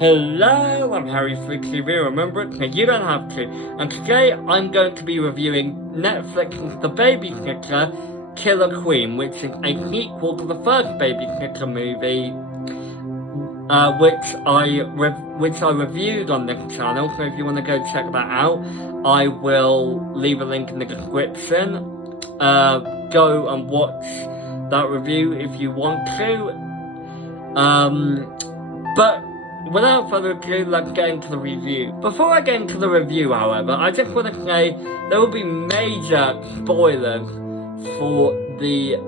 Hello, I'm Harry FleuTV, remember it? Now you don't have to. And today I'm going to be reviewing Netflix's The Babysitter, Killer Queen, which is a sequel to the first Babysitter movie, which I reviewed on this channel. So if you want to go check that out, I will leave a link in the description. Go and watch that review if you want to. But without further ado, let's get into the review. Before I get into the review, however, I just want to say there will be major spoilers for this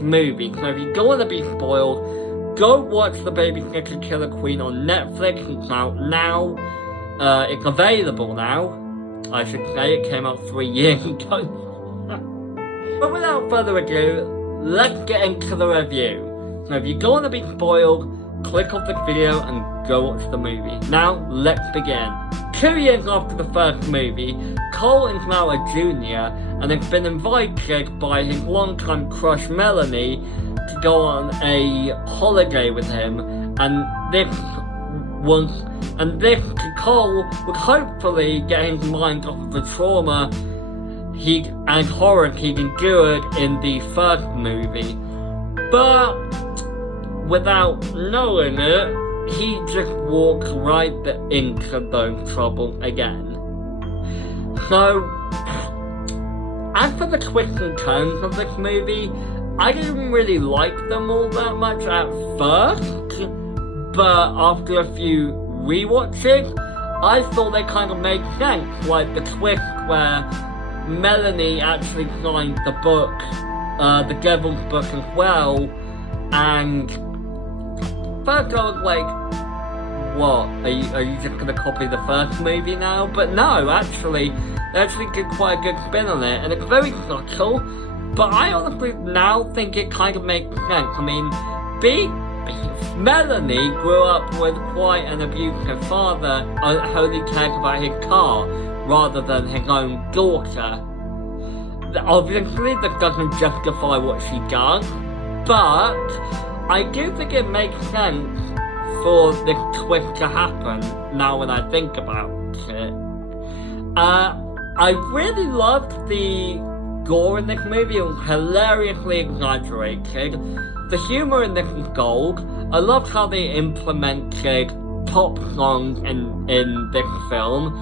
movie. So if you don't want to be spoiled, go watch The Babysitter Killer Queen on Netflix. It's out now. It's available now, I should say. It came out 3 years ago. But without further ado, let's get into the review. So if you don't want to be spoiled, click off the video and go watch the movie. Now, let's begin. 2 years after the first movie, Cole is now a junior and has been invited by his longtime crush Melanie to go on a holiday with him, and this to Cole would hopefully get his mind off of the trauma and horror he endured in the first movie. But without knowing it, he just walks right into those troubles again. So, as for the twists and turns of this movie, I didn't really like them all that much at first, but after a few rewatches, I thought they kind of made sense, like the twist where Melanie actually signed the book, the Devil's Book as well, and first I was like, what, are you just gonna copy the first movie now? But no, actually, they actually did quite a good spin on it, and it's very subtle, but I honestly now think it kind of makes sense. I mean, Melanie grew up with quite an abusive father who only cared about his car rather than his own daughter. Obviously, that doesn't justify what she does, but I do think it makes sense for this twist to happen now when I think about it. I really loved the gore in this movie. It was hilariously exaggerated. The humor in this is gold. I loved how they implemented pop songs in this film,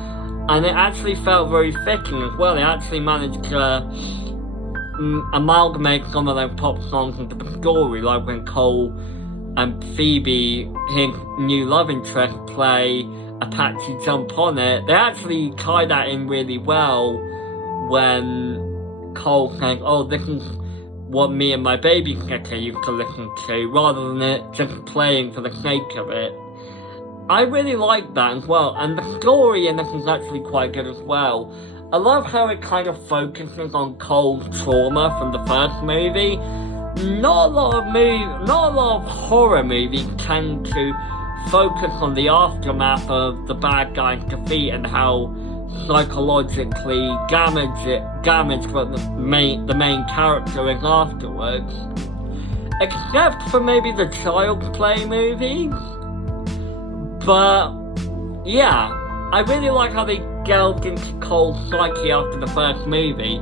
and it actually felt very fitting as well. They actually managed to amalgamate some of those pop songs into the story, like when Cole and Phoebe, his new love interest, play Apache Jump On It. They actually tie that in really well when Cole saying, oh, this is what me and my babysitter used to listen to, rather than it just playing for the sake of it. I really like that as well, and the story in this is actually quite good as well. I love how it kind of focuses on Cole's trauma from the first movie. Not a lot of horror movies tend to focus on the aftermath of the bad guy's defeat and how psychologically damaged the main character is afterwards. Except for maybe the Child's Play movies. But yeah, I really like how they delved into Cole's psyche after the first movie.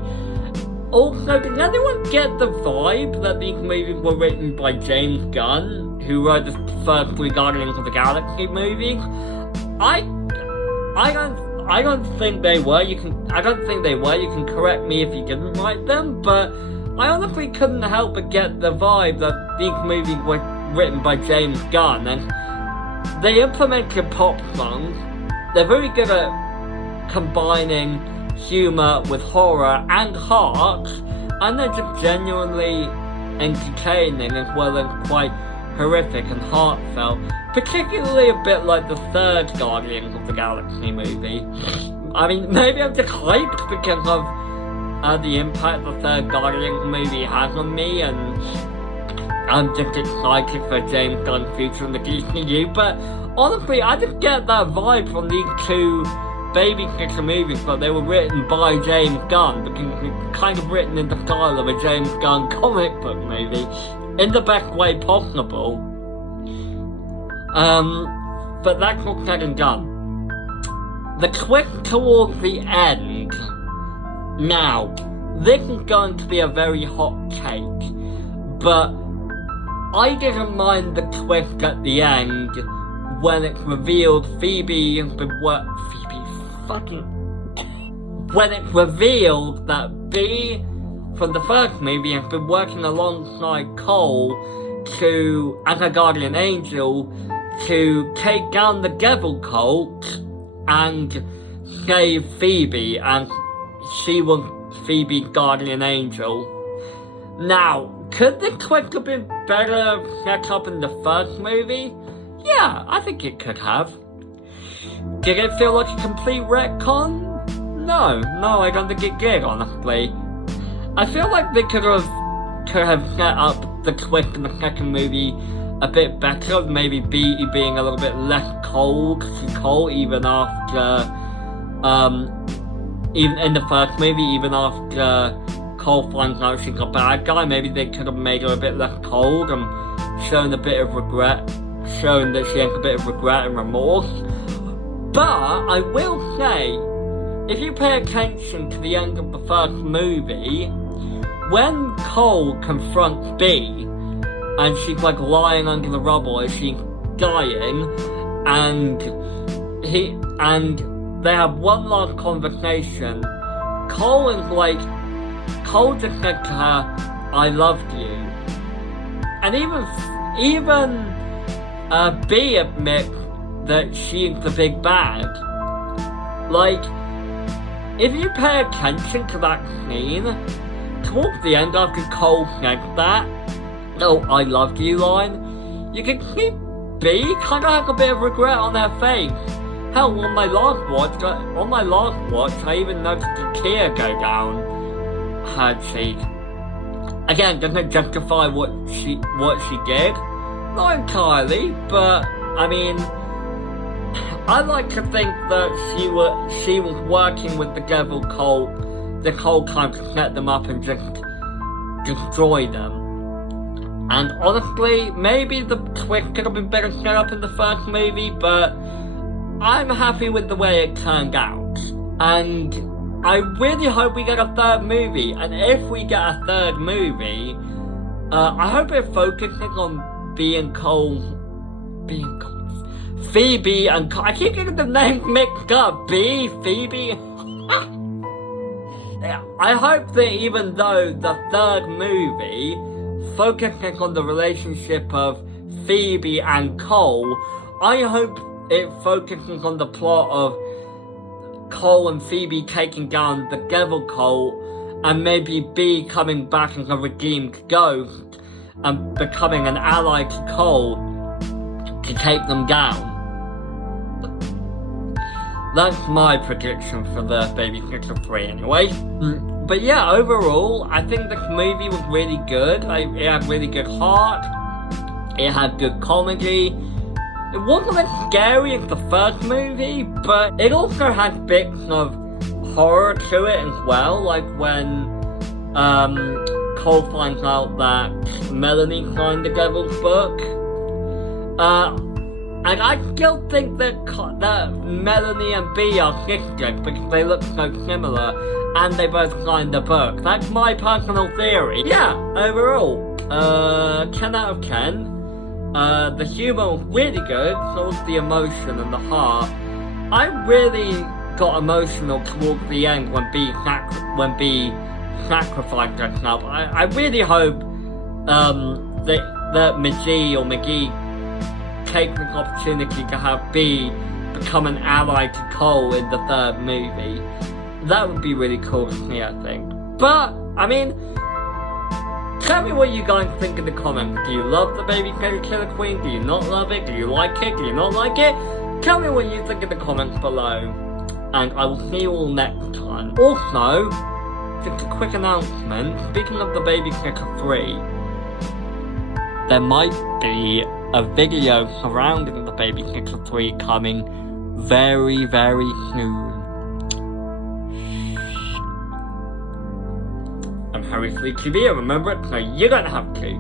Also, did anyone get the vibe that these movies were written by James Gunn, who wrote the first 3 Guardians of the Galaxy movies? I don't think they were. You can correct me if you didn't write them, but I honestly couldn't help but get the vibe that these movies were written by James Gunn, and they implemented pop songs. They're very good at combining humor with horror and heart, and they're just genuinely entertaining as well as quite horrific and heartfelt, particularly a bit like the third Guardians of the Galaxy movie. I mean, maybe I'm just hyped because of the impact the third Guardians movie has on me, and I'm just excited for James Gunn's future in the DCU, but honestly, I just get that vibe from these 2 Babysitter movies, but they were written by James Gunn, because it's kind of written in the style of a James Gunn comic book movie, in the best way possible. but that's not said and done. The twist towards the end. Now, this is going to be a very hot take, but I didn't mind the twist at the end when it's revealed when it's revealed that Bee from the first movie has been working alongside Cole as a guardian angel to take down the devil cult and save Phoebe, and she was Phoebe's guardian angel. Now, could the twist have been better set up in the first movie? Yeah, I think it could have. Did it feel like a complete retcon? No, I don't think it did, honestly. I feel like they could have set up the twist in the second movie a bit better, maybe Bee being a little bit less cold to Cole, even after, even in the first movie, even after Cole finds out she's a bad guy. Maybe they could have made her a bit less cold and shown that she has a bit of regret and remorse. But I will say, if you pay attention to the end of the first movie, when Cole confronts Bee, and she's like lying under the rubble as she's dying, and they have one last conversation. Cole just said to her, "I loved you," and even Bee admits that she's the big bad. Like, if you pay attention to that scene, towards the end after Cole said that, "Oh, I loved you" line, you can see Bee kind of has a bit of regret on her face. Hell, on my last watch, I even noticed a tear go down her cheek. Again, doesn't it justify what she did? Not entirely, but I mean, I like to think that she was working with the devil cult this whole time to set them up and just destroy them. And honestly, maybe the twist could have been better set up in the first movie, but I'm happy with the way it turned out. And I really hope we get a third movie, and if we get a third movie, I hope it focuses on Phoebe and Cole. I keep getting the names mixed up. Phoebe. I hope that even though the third movie focuses on the relationship of Phoebe and Cole, I hope it focuses on the plot of Cole and Phoebe taking down the devil cult, and maybe Bee coming back as a redeemed ghost and becoming an ally to Cole to take them down. That's my prediction for the Babysitter 3 anyway. But yeah, overall, I think this movie was really good. It had really good heart. It had good comedy. It wasn't as scary as the first movie, but it also had bits of horror to it as well, like when Cole finds out that Melanie signed the Devil's Book. And I still think that Melanie and Bee are sisters because they look so similar and they both signed the book. That's my personal theory. Yeah, overall, 10 out of 10. The humour was really good, so was the emotion and the heart. I really got emotional towards the end when Bee sacrificed herself. I really hope that McGee take this opportunity to have Bee become an ally to Cole in the third movie. That would be really cool to see, I think. But, I mean, tell me what you guys think in the comments. Do you love the Babysitter Killer Queen? Do you not love it? Do you like it? Do you not like it? Tell me what you think in the comments below. And I will see you all next time. Also, just a quick announcement. Speaking of the Babysitter 3, there might be a video surrounding the Babysitter 3 coming very, very soon. I'm HARRYWEEN, remember it, so you don't have to.